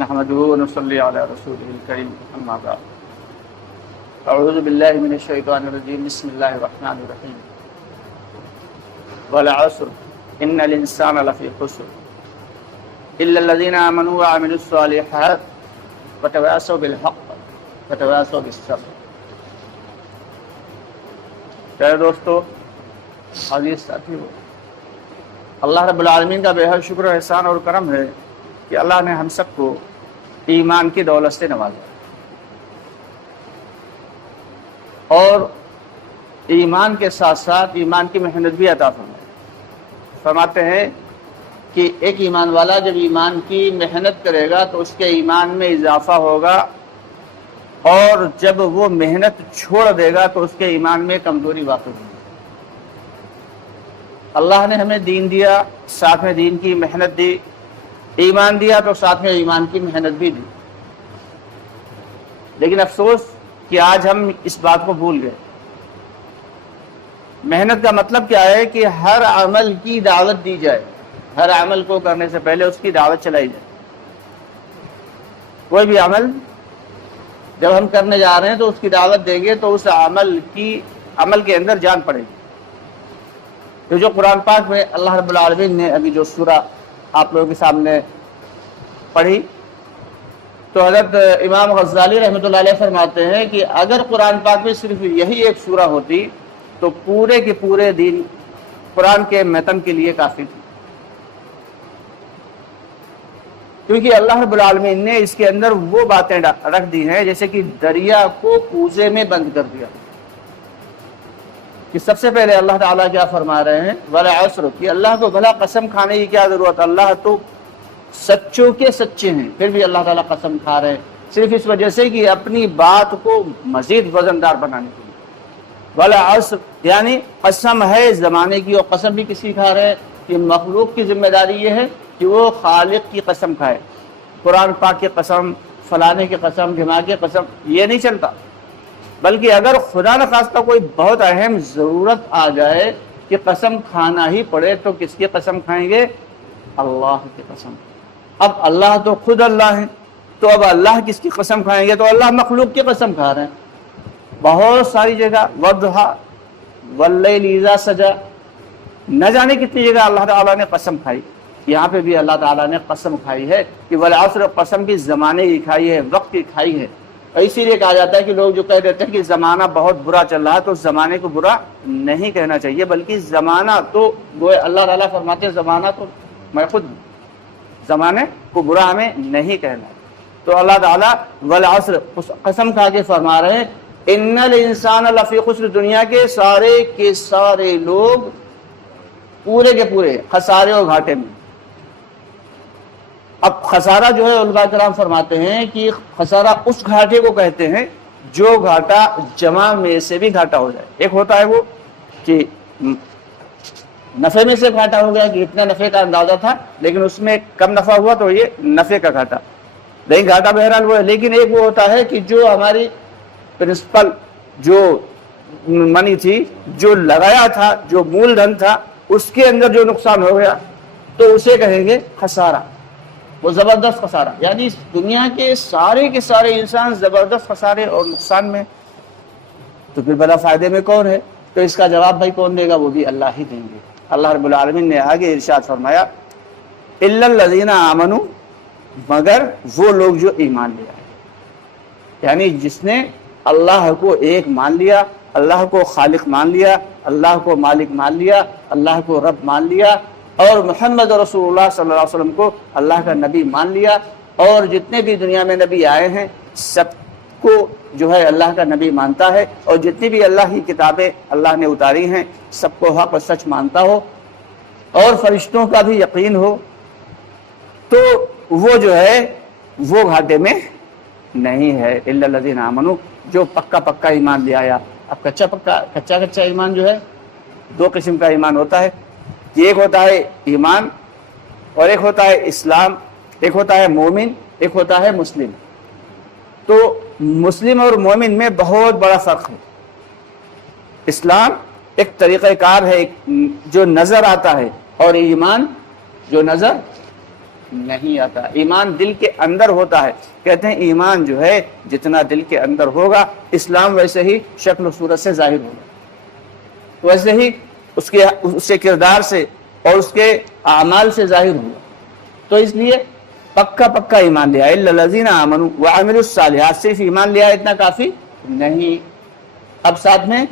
نحمده ونصلي على رسوله الكريم اما بعد اعوذ بالله من الشيطان الرجيم بسم الله الرحمن الرحيم والعصر ان الانسان لفي خسر الا الذين امنوا وعملوا الصالحات وتواصوا بالحق وتواصوا بالصبر۔ پیارے دوستو، عزیز ساتھیو، اللہ رب العالمین کا بے حد شکر و احسان اور کرم ہے کہ اللہ نے ہم سب کو ایمان کی دولت سے نوازا اور ایمان کے ساتھ ساتھ ایمان کی محنت بھی عطا فرماتے ہیں کہ ایک ایمان والا جب ایمان کی محنت کرے گا تو اس کے ایمان میں اضافہ ہوگا، اور جب وہ محنت چھوڑ دے گا تو اس کے ایمان میں کمزوری واقع ہوگی۔ اللہ نے ہمیں دین دیا، ساتھ میں دین کی محنت دی، ایمان دیا تو ساتھ میں ایمان کی محنت بھی دی، لیکن افسوس کہ آج ہم اس بات کو بھول گئے۔ محنت کا مطلب کیا ہے کہ ہر عمل کی دعوت دی جائے، ہر عمل کو کرنے سے پہلے اس کی دعوت چلائی جائے۔ کوئی بھی عمل جب ہم کرنے جا رہے ہیں تو اس کی دعوت دیں گے تو اس عمل کے اندر جان پڑے گی۔ تو جو قرآن پاک میں اللہ رب العالمین نے ابھی جو سورہ آپ لوگوں کے سامنے پڑھی، تو حضرت امام غزالی رحمۃ اللہ علیہ فرماتے ہیں کہ اگر قرآن پاک میں صرف یہی ایک سورہ ہوتی تو پورے کے پورے دین قرآن کے متن کے لیے کافی تھی، کیونکہ اللہ رب العالمین نے اس کے اندر وہ باتیں رکھ دی ہیں جیسے کہ دریا کو کوزے میں بند کر دیا کہ سب سے پہلے اللہ تعالیٰ کیا فرما رہے ہیں، والعصر، کہ اللہ کو بھلا قسم کھانے کی کیا ضرورت، اللہ تو سچوں کے سچے ہیں، پھر بھی اللہ تعالیٰ قسم کھا رہے ہیں صرف اس وجہ سے کہ اپنی بات کو مزید وزندار بنانے کے لیے۔ والعصر یعنی قسم ہے زمانے کی، اور قسم بھی کسی کھا رہے ہیں کہ مخلوق کی ذمہ داری یہ ہے کہ وہ خالق کی قسم کھائے۔ قرآن پاک کی قسم، فلانے کی قسم، ڈھماکے کی قسم، یہ نہیں چلتا، بلکہ اگر خدا نخواستہ کوئی بہت اہم ضرورت آ جائے کہ قسم کھانا ہی پڑے تو کس کی قسم کھائیں گے؟ اللہ کی قسم۔ اب اللہ تو خود اللہ ہے، تو اب اللہ کس کی قسم کھائیں گے؟ تو اللہ مخلوق کی قسم کھا رہے ہیں۔ بہت ساری جگہ والضحیٰ واللیل اذا سجا، نہ جانے کتنی جگہ اللہ تعالیٰ نے قسم کھائی۔ یہاں پہ بھی اللہ تعالیٰ نے قسم کھائی ہے کہ والعصر، قسم بھی زمانے کی کھائی ہے، وقت کی کھائی ہے۔ اور اسی لیے کہا جاتا ہے کہ لوگ جو کہہ دیتے ہیں کہ زمانہ بہت برا چل رہا ہے، تو زمانے کو برا نہیں کہنا چاہیے، بلکہ زمانہ تو گویا اللہ تعالیٰ فرماتے ہیں زمانہ تو میں خود، زمانے کو برا ہمیں نہیں کہنا۔ تو اللہ تعالیٰ والعصر قسم کھا کے فرما رہے ہیں ان الانسان لفی خسر، دنیا کے سارے لوگ پورے کے پورے خسارے اور گھاٹے میں۔ اب خسارہ جو ہے علماء کرام فرماتے ہیں کہ خسارہ اس گھاٹے کو کہتے ہیں جو گھاٹا جمع میں سے بھی گھاٹا ہو جائے۔ ایک ہوتا ہے وہ کہ نفع میں سے گھاٹا ہو گیا کہ اتنا نفع کا اندازہ تھا لیکن اس میں کم نفع ہوا تو یہ نفع کا گھاٹا، لیکن گھاٹا بہرحال وہ ہے۔ لیکن ایک وہ ہوتا ہے کہ جو ہماری پرنسپل جو منی تھی، جو لگایا تھا، جو مول دھن تھا، اس کے اندر جو نقصان ہو گیا تو اسے کہیں گے خسارہ، وہ زبردست خسارہ۔ یعنی دنیا کے سارے انسان زبردست خسارے اور نقصان میں، تو پھر بڑا فائدے میں کون ہے؟ تو اس کا جواب بھائی کون دے گا؟ وہ بھی اللہ ہی دیں گے۔ اللہ رب العالمین نے آگے ارشاد فرمایا الا الذین آمنوا، مگر وہ لوگ جو ایمان لے آئے، یعنی جس نے اللہ کو ایک مان لیا، اللہ کو خالق مان لیا، اللہ کو مالک مان لیا، اللہ کو رب مان لیا، اور محمد رسول اللہ صلی اللہ علیہ وسلم کو اللہ کا نبی مان لیا، اور جتنے بھی دنیا میں نبی آئے ہیں سب کو جو ہے اللہ کا نبی مانتا ہے، اور جتنی بھی اللہ کی کتابیں اللہ نے اتاری ہیں سب کو حق و سچ مانتا ہو، اور فرشتوں کا بھی یقین ہو، تو وہ جو ہے وہ گھاٹے میں نہیں ہے۔ الا الذین آمنوا، جو پکا ایمان لے آیا۔ اب کچا ایمان جو ہے دو قسم کا ایمان ہوتا ہے، ایک ہوتا ہے ایمان اور ایک ہوتا ہے اسلام، ایک ہوتا ہے مومن، ایک ہوتا ہے مسلم۔ تو مسلم اور مومن میں بہت بڑا فرق ہے۔ اسلام ایک طریقہ کار ہے جو نظر آتا ہے، اور ایمان جو نظر نہیں آتا. ایمان دل کے اندر ہوتا ہے. کہتے ہیں ایمان جو ہے جتنا دل کے اندر ہوگا اسلام ویسے ہی شکل و صورت سے ظاہر ہوگا, ویسے ہی اس کے کردار سے اور اس کے اعمال سے ظاہر ہوگا. تو اس لیے پکا ایمان لیا. الا الذین آمنوا وعملوا الصالحات, صرف ایمان لیا اتنا کافی نہیں. اب ساتھ میں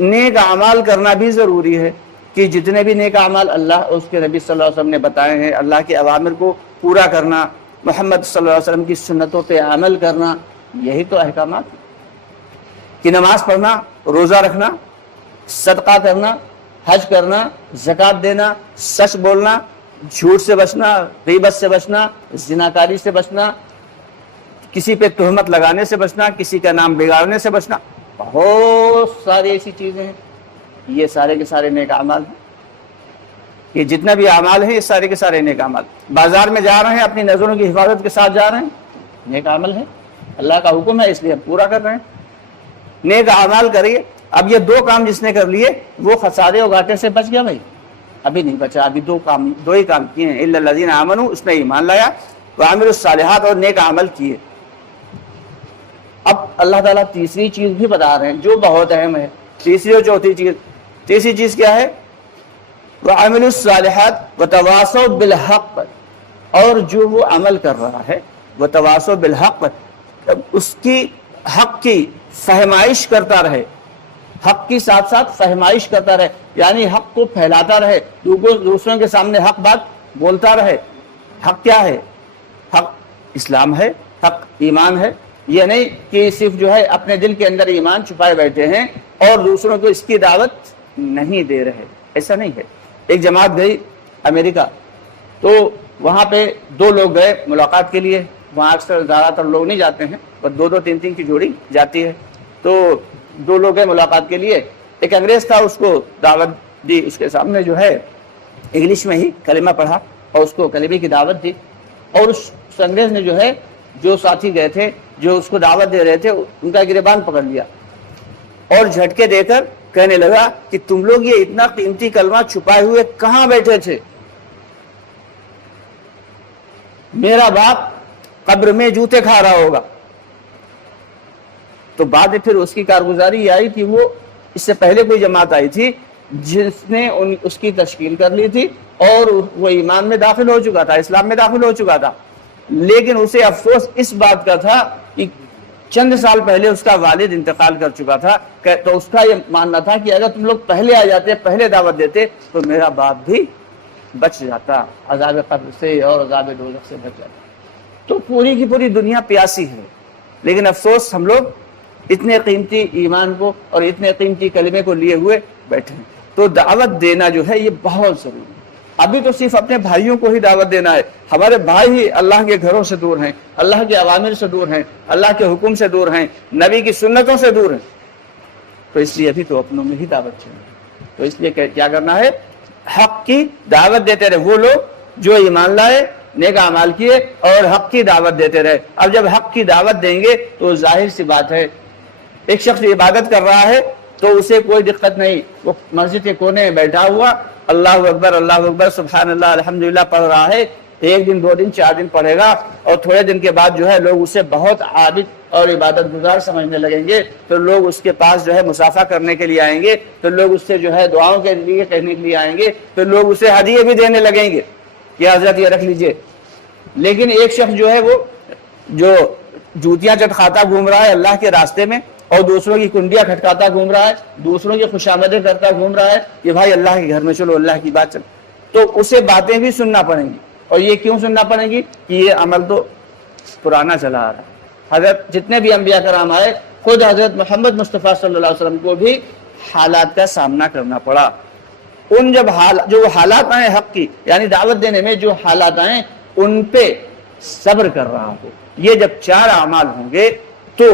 نیک اعمال کرنا بھی ضروری ہے کہ جتنے بھی نیک اعمال اللہ اور اس کے نبی صلی اللہ علیہ وسلم نے بتائے ہیں, اللہ کے اوامر کو پورا کرنا, محمد صلی اللہ علیہ وسلم کی سنتوں پہ عمل کرنا, یہی تو احکامات ہیں کہ نماز پڑھنا, روزہ رکھنا, صدقہ کرنا, حج کرنا, زکوٰۃ دینا, سچ بولنا, جھوٹ سے بچنا, غیبت سے بچنا, زناکاری سے بچنا, کسی پہ تہمت لگانے سے بچنا, کسی کا نام بگاڑنے سے بچنا. بہت ساری ایسی چیزیں ہیں. یہ سارے کے سارے نیک اعمال ہیں. یہ جتنا بھی اعمال ہیں یہ سارے کے سارے نیک اعمال. بازار میں جا رہے ہیں, اپنی نظروں کی حفاظت کے ساتھ جا رہے ہیں, نیک عمل ہے, اللہ کا حکم ہے اس لیے ہم پورا کر رہے ہیں. نیک اعمال کریے. اب یہ دو کام جس نے کر لیے وہ خسارے اور گھاٹے سے بچ گیا. بھائی ابھی نہیں بچا, ابھی دو ہی کام کیے ہیں. الا الذین آمنوا, اس نے ایمان لایا, وعملوا الصالحات, اور نیک عمل کیے. اب اللہ تعالیٰ تیسری چیز بھی بتا رہے ہیں جو بہت اہم ہے. تیسری اور چوتھی چیز. تیسری چیز کیا ہے؟ وعملوا الصالحات وتواصوا بالحق, اور جو وہ عمل کر رہا ہے وتواصوا بالحق, اس کی حق کی فہمائش کرتا رہے, حق کی ساتھ ساتھ فہمائش کرتا رہے, یعنی حق کو پھیلاتا رہے, دوسروں کے سامنے حق بات بولتا رہے. حق کیا ہے؟ حق اسلام ہے, حق ایمان ہے. یہ نہیں کہ صرف جو ہے اپنے دل کے اندر ایمان چھپائے بیٹھے ہیں اور دوسروں کو اس کی دعوت نہیں دے رہے. ایسا نہیں ہے. ایک جماعت گئی امریکہ, تو وہاں پہ دو لوگ گئے ملاقات کے لیے. وہاں اکثر زیادہ تر لوگ نہیں جاتے ہیں, اور دو تین کی جوڑی جاتی ہے. تو دو لوگ گئے ملاقات کے لیے. ایک انگریز تھا, اس کو دعوت دی, اس کے سامنے جو ہے انگلش میں ہی کلمہ پڑھا اور اس کو کلمے کی دعوت دی. اور اس انگریز نے جو ہے جو ساتھی گئے تھے جو اس کو دعوت دے رہے تھے ان کا گریبان پکڑ لیا اور جھٹکے دے کر کہنے لگا کہ تم لوگ یہ اتنا قیمتی کلمہ چھپائے ہوئے کہاں بیٹھے تھے؟ میرا باپ قبر میں جوتے کھا رہا ہوگا. تو بعد پھر اس کی کارگزاری یہ آئی کہ وہ اس سے پہلے کوئی جماعت آئی تھی جس نے اس کی تشکیل کر لی تھی اور وہ ایمان میں داخل ہو چکا تھا, اسلام میں داخل ہو چکا تھا. لیکن اسے افسوس اس بات کا تھا کہ چند سال پہلے اس کا والد انتقال کر چکا تھا. تو اس کا یہ ماننا تھا کہ اگر تم لوگ پہلے آ جاتے, پہلے دعوت دیتے, تو میرا باپ بھی بچ جاتا, عذاب قبر سے اور عذاب دوزخ سے بچ جاتا. تو پوری کی پوری دنیا پیاسی ہے, لیکن افسوس ہم لوگ اتنے قیمتی ایمان کو اور اتنے قیمتی کلمے کو لیے ہوئے بیٹھے ہیں. تو دعوت دینا جو ہے یہ بہت ضروری ہے. ابھی تو صرف اپنے بھائیوں کو ہی دعوت دینا ہے. ہمارے بھائی ہی اللہ کے گھروں سے دور ہیں, اللہ کے اوامر سے دور ہیں, اللہ کے حکم سے دور ہیں, نبی کی سنتوں سے دور ہیں. تو اس لیے ابھی تو اپنوں میں ہی دعوت چاہیے. تو اس لیے کیا کرنا ہے؟ حق کی دعوت دیتے رہے. وہ لوگ جو ایمان لائے, نیک اعمال کیے اور حق کی دعوت دیتے رہے. اب جب حق کی دعوت دیں گے تو ظاہر سی بات ہے, ایک شخص عبادت کر رہا ہے تو اسے کوئی دقت نہیں, وہ مسجد کے کونے میں بیٹھا ہوا اللہ اکبر سبحان اللہ الحمدللہ پڑھ رہا ہے. ایک دن, 2 دن, 4 دن پڑھے گا اور تھوڑے دن کے بعد جو ہے لوگ اسے بہت عابد اور عبادت گزار سمجھنے لگیں گے. تو لوگ اس کے پاس جو ہے مصافحہ کرنے کے لیے آئیں گے, تو لوگ اس سے جو ہے دعاؤں کے لیے کہنے کے لیے آئیں گے, تو لوگ اسے ہدیے بھی دینے لگیں گے کہ حضرت یہ رکھ لیجئے. لیکن ایک شخص جو ہے وہ جو جوتیاں چٹکھاتا گھوم رہا ہے اللہ کے راستے میں اور دوسروں کی کنڈیاں کھٹکاتا گھوم رہا ہے, دوسروں کی خوشامدیں کرتا گھوم رہا ہے کہ بھائی اللہ کے گھر میں چلو, اللہ کی بات چلو, تو اسے باتیں بھی سننا پڑیں گی. اور یہ کیوں سننا پڑیں گی کہ یہ عمل تو پرانا چلا آ رہا ہے. حضرت جتنے بھی انبیاء کرام آئے, خود حضرت محمد مصطفیٰ صلی اللہ علیہ وسلم کو بھی حالات کا سامنا کرنا پڑا. ان جو حالات آئے حق کی, یعنی دعوت دینے میں جو حالات آئے ان پہ صبر کر رہا ہو. یہ جب 4 اعمال ہوں گے تو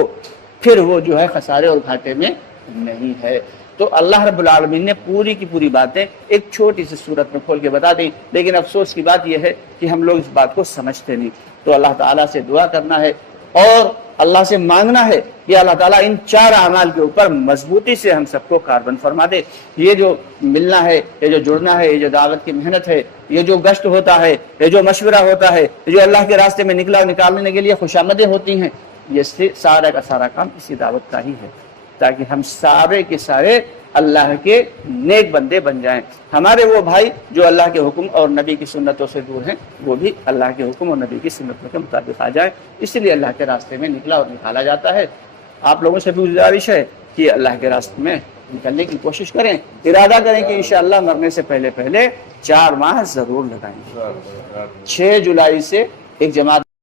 پھر وہ جو ہے خسارے اور گھاٹے میں نہیں ہے. تو اللہ رب العالمین نے پوری کی پوری باتیں ایک چھوٹی سی صورت میں کھول کے بتا دی. لیکن افسوس کی بات یہ ہے کہ ہم لوگ اس بات کو سمجھتے نہیں. تو اللہ تعالیٰ سے دعا کرنا ہے اور اللہ سے مانگنا ہے کہ اللہ تعالیٰ ان 4 اعمال کے اوپر مضبوطی سے ہم سب کو کاربن فرما دے. یہ جو ملنا ہے، یہ جو جڑنا ہے، یہ جو دعوت کی محنت ہے، یہ جو گشت ہوتا ہے، یہ جو مشورہ ہوتا ہے، یہ جو اللہ کے راستے میں نکالنے کے لیے خوشامدیں ہوتی ہیں، یہ سارا کا سارا کام اسی دعوت کا ہی ہے، تاکہ ہم سارے کے سارے اللہ کے نیک بندے بن جائیں. ہمارے وہ بھائی جو اللہ کے حکم اور نبی کی سنتوں سے دور ہیں، وہ بھی اللہ کے حکم اور نبی کی سنتوں کے مطابق آ جائیں. اس لیے اللہ کے راستے میں نکلا اور نکالا جاتا ہے. آپ لوگوں سے بھی گزارش ہے کہ اللہ کے راستے میں نکلنے کی کوشش کریں، ارادہ کریں کہ انشاءاللہ مرنے سے پہلے 4 ماہ ضرور لگائیں گے. 6 جولائی سے ایک جماعت